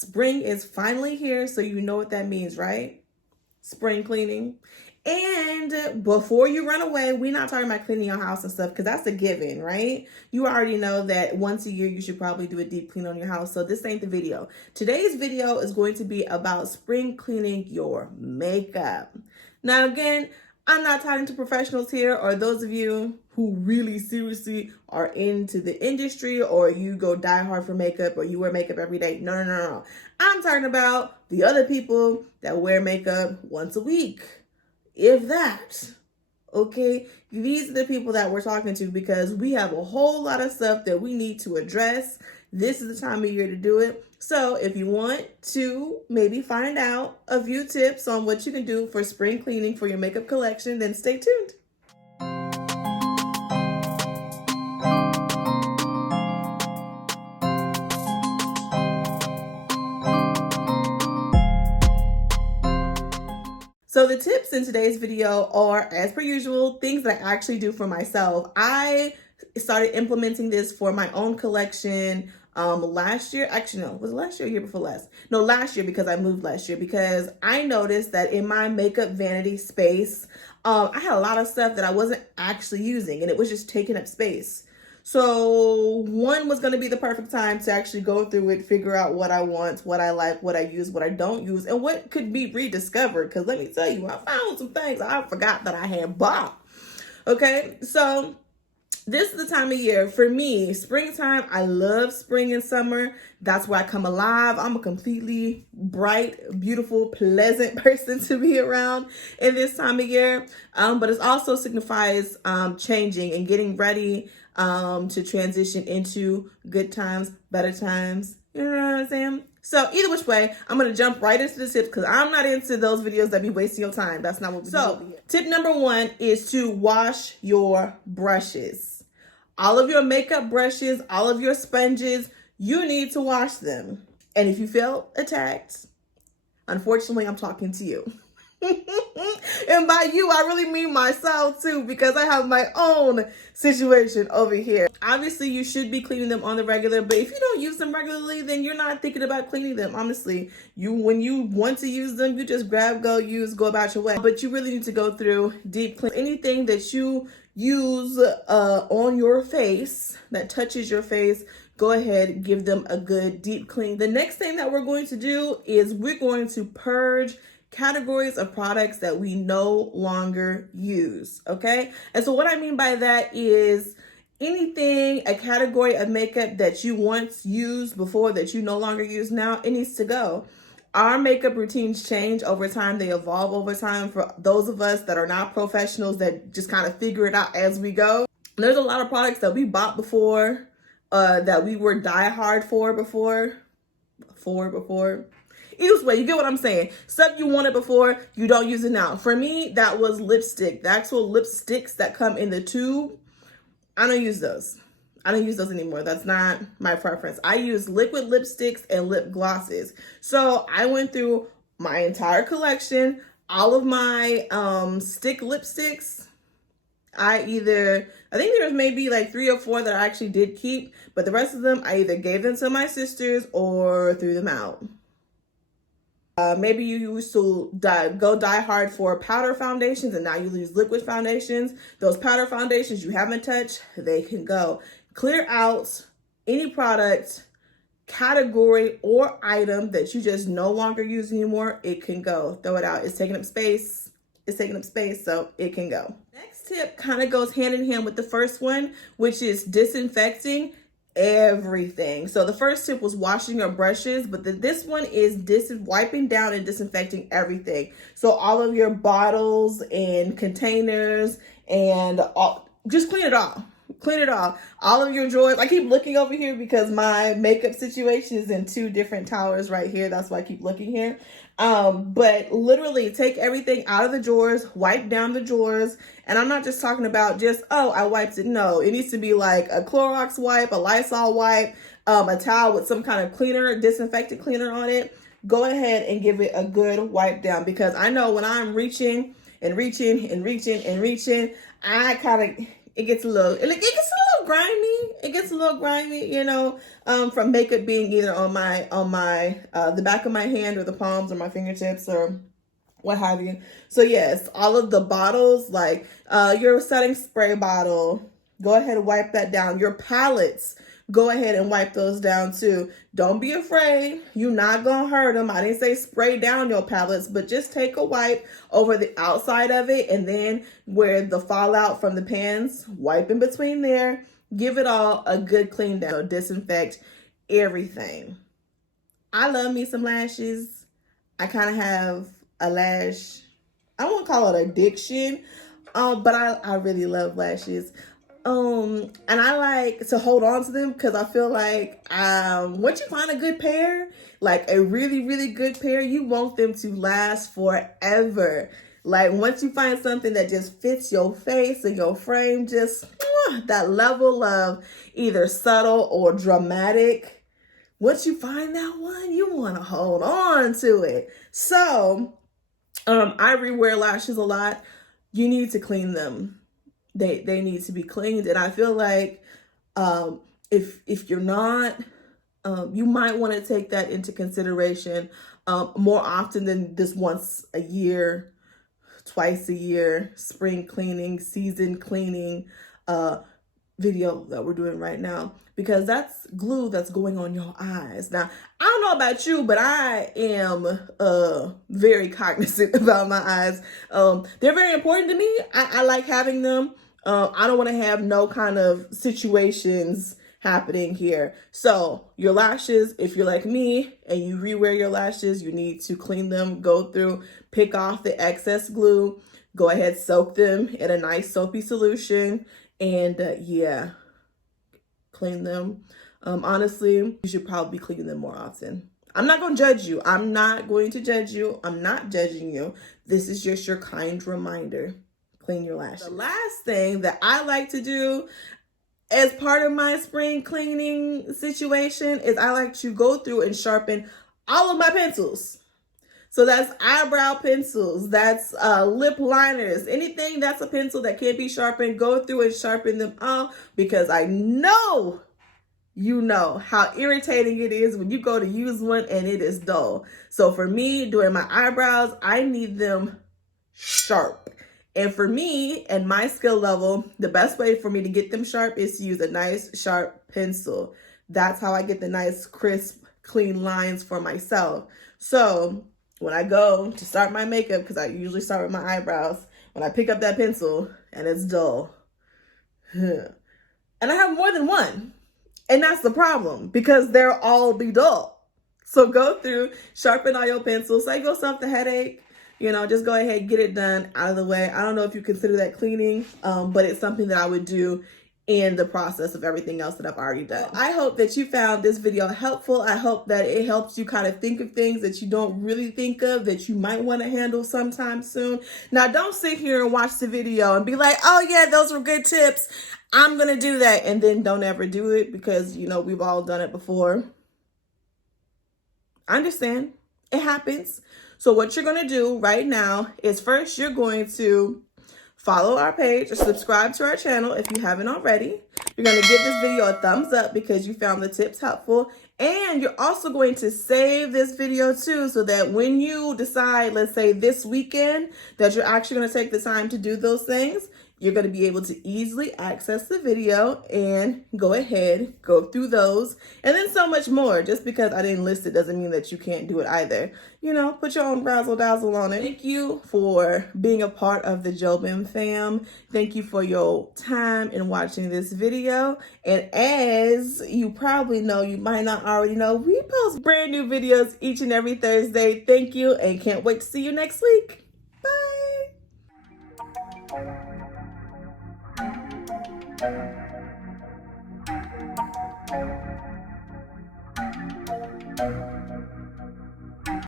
Spring is finally here, so you know what that means, right? Spring cleaning. And before you run away, we're not talking about cleaning your house and stuff because that's a given, right? You already know that once a year you should probably do a deep clean on your house. So this ain't the video. Today's video is going to be about spring cleaning your makeup. Now, again, I'm not talking to professionals here or those of you who really seriously are into the industry or you go die hard for makeup or you wear makeup every day. No. I'm talking about the other people that wear makeup once a week. If that, okay? These are the people that we're talking to because we have a whole lot of stuff that we need to address. This is the time of year to do it. So if you want to maybe find out a few tips on what you can do for spring cleaning for your makeup collection, then stay tuned. So the tips in today's video are, as per usual, things that I actually do for myself. I started implementing this for my own collection last year. Actually, no, was it last year or year before last? No, last year because I moved last year because I noticed that in my makeup vanity space, I had a lot of stuff that I wasn't actually using and it was just taking up space. So one was going to be the perfect time to actually go through it, figure out what I want, what I like, what I use, what I don't use, and what could be rediscovered. Because let me tell you, I found some things I forgot that I had bought. Okay, so this is the time of year for me, springtime. I love spring and summer. That's where I come alive. I'm a completely bright, beautiful, pleasant person to be around in this time of year. But it also signifies changing and getting ready to transition into good times, better times. You know what I'm saying? So either which way, I'm going to jump right into the tips because I'm not into those videos that be wasting your time. That's not what we do over here. Tip number one is to wash your brushes. All of your makeup brushes, all of your sponges, you need to wash them. And if you feel attacked, unfortunately, I'm talking to you. And by you, I really mean myself too, because I have my own situation over here. Obviously, you should be cleaning them on the regular, but if you don't use them regularly, then you're not thinking about cleaning them. Honestly, when you want to use them, you just grab, go, use, go about your way. But you really need to go through deep clean. Anything that you use on your face that touches your face, go ahead, give them a good deep clean. The next thing that we're going to do is we're going to purge categories of products that we no longer use, okay? And so what I mean by that is anything, a category of makeup that you once used before that you no longer use now, it needs to go. Our makeup routines change over time. They evolve over time for those of us that are not professionals that just kind of figure it out as we go. There's a lot of products that we bought before, that we were die hard for before. Either way, you get what I'm saying. Stuff you wanted before, you don't use it now. For me, that was lipstick. The actual lipsticks that come in the tube, I don't use those. I don't use those anymore. That's not my preference. I use liquid lipsticks and lip glosses. So I went through my entire collection, all of my stick lipsticks. I think there was maybe like 3 or 4 that I actually did keep, but the rest of them, I either gave them to my sisters or threw them out. Maybe you used to go die hard for powder foundations and now you use liquid foundations. Those powder foundations you haven't touched, they can go. Clear out any product, category, or item that you just no longer use anymore. It can go. Throw it out. It's taking up space. So it can go. Next tip kind of goes hand in hand with the first one, which is disinfecting everything. So the first tip was washing your brushes, but this one is wiping down and disinfecting everything. So all of your bottles and containers and just clean it all. Clean it all. All of your drawers. I keep looking over here because my makeup situation is in 2 different towers right here. That's why I keep looking here. But literally take everything out of the drawers, wipe down the drawers. And I'm not just talking about just, oh, I wiped it. No, it needs to be like a Clorox wipe, a Lysol wipe, a towel with some kind of cleaner, disinfectant cleaner on it. Go ahead and give it a good wipe down because I know when I'm reaching, I kind of, it gets a little grimy. It gets a little grimy, you know, from makeup being either on my the back of my hand or the palms or my fingertips or what have you. So yes, all of the bottles, like your setting spray bottle, go ahead and wipe that down. Your palettes, go ahead and wipe those down too. Don't be afraid. You're not gonna hurt them. I didn't say spray down your palettes, but just take a wipe over the outside of it, and then where the fallout from the pans, wipe in between there. Give it all a good clean down. Disinfect everything. I love me some lashes. I kind of have a lash, I won't call it addiction, but I really love lashes. And I like to hold on to them because I feel like once you find a good pair, like a really, really good pair, you want them to last forever. Like once you find something that just fits your face and your frame, just that level of either subtle or dramatic, once you find that one, you want to hold on to it. So I rewear lashes a lot. You need to clean them. They need to be cleaned. And I feel like if you're not, you might want to take that into consideration more often than this once a year, twice a year, spring cleaning, season cleaning video that we're doing right now, because that's glue that's going on your eyes. Now, I don't know about you, but I am very cognizant about my eyes. They're very important to me. I like having them. I don't want to have no kind of situations happening here. So your lashes, if you're like me and you rewear your lashes, you need to clean them, go through, pick off the excess glue, go ahead, soak them in a nice soapy solution, and yeah, clean them. Honestly, you should probably clean them more often. I'm not going to judge you. I'm not going to judge you. I'm not judging you. This is just your kind reminder. Clean your lashes. The last thing that I like to do as part of my spring cleaning situation is I like to go through and sharpen all of my pencils. So that's eyebrow pencils, that's lip liners, anything that's a pencil that can't be sharpened, go through and sharpen them all, because I know you know how irritating it is when you go to use one and it is dull. So for me, doing my eyebrows, I need them sharp. And for me and my skill level, the best way for me to get them sharp is to use a nice sharp pencil. That's how I get the nice crisp, clean lines for myself. So when I go to start my makeup, because I usually start with my eyebrows, when I pick up that pencil and it's dull, and I have more than one, and that's the problem, because they'll all be dull. So go through, sharpen all your pencils, save yourself the headache, you know, just go ahead, get it done, out of the way. I don't know if you consider that cleaning, but it's something that I would do in the process of everything else that I've already done. I hope that you found this video helpful. I hope that it helps you kind of think of things that you don't really think of that you might want to handle sometime soon. Now, don't sit here and watch the video and be like, oh yeah, those were good tips, I'm going to do that, and then don't ever do it, because, you know, we've all done it before. I understand. It happens. So what you're going to do right now is first you're going to follow our page or subscribe to our channel if you haven't already. You're going to give this video a thumbs up because you found the tips helpful. And you're also going to save this video too, so that when you decide, let's say this weekend, that you're actually going to take the time to do those things, you're going to be able to easily access the video and go ahead, go through those, and then so much more. Just because I didn't list it doesn't mean that you can't do it either. You know, put your own razzle dazzle on it. Thank you for being a part of the Jobim fam. Thank you for your time in watching this video. And as you probably know, you might not already know, we post brand new videos each and every Thursday. Thank you, and can't wait to see you next week. Bye.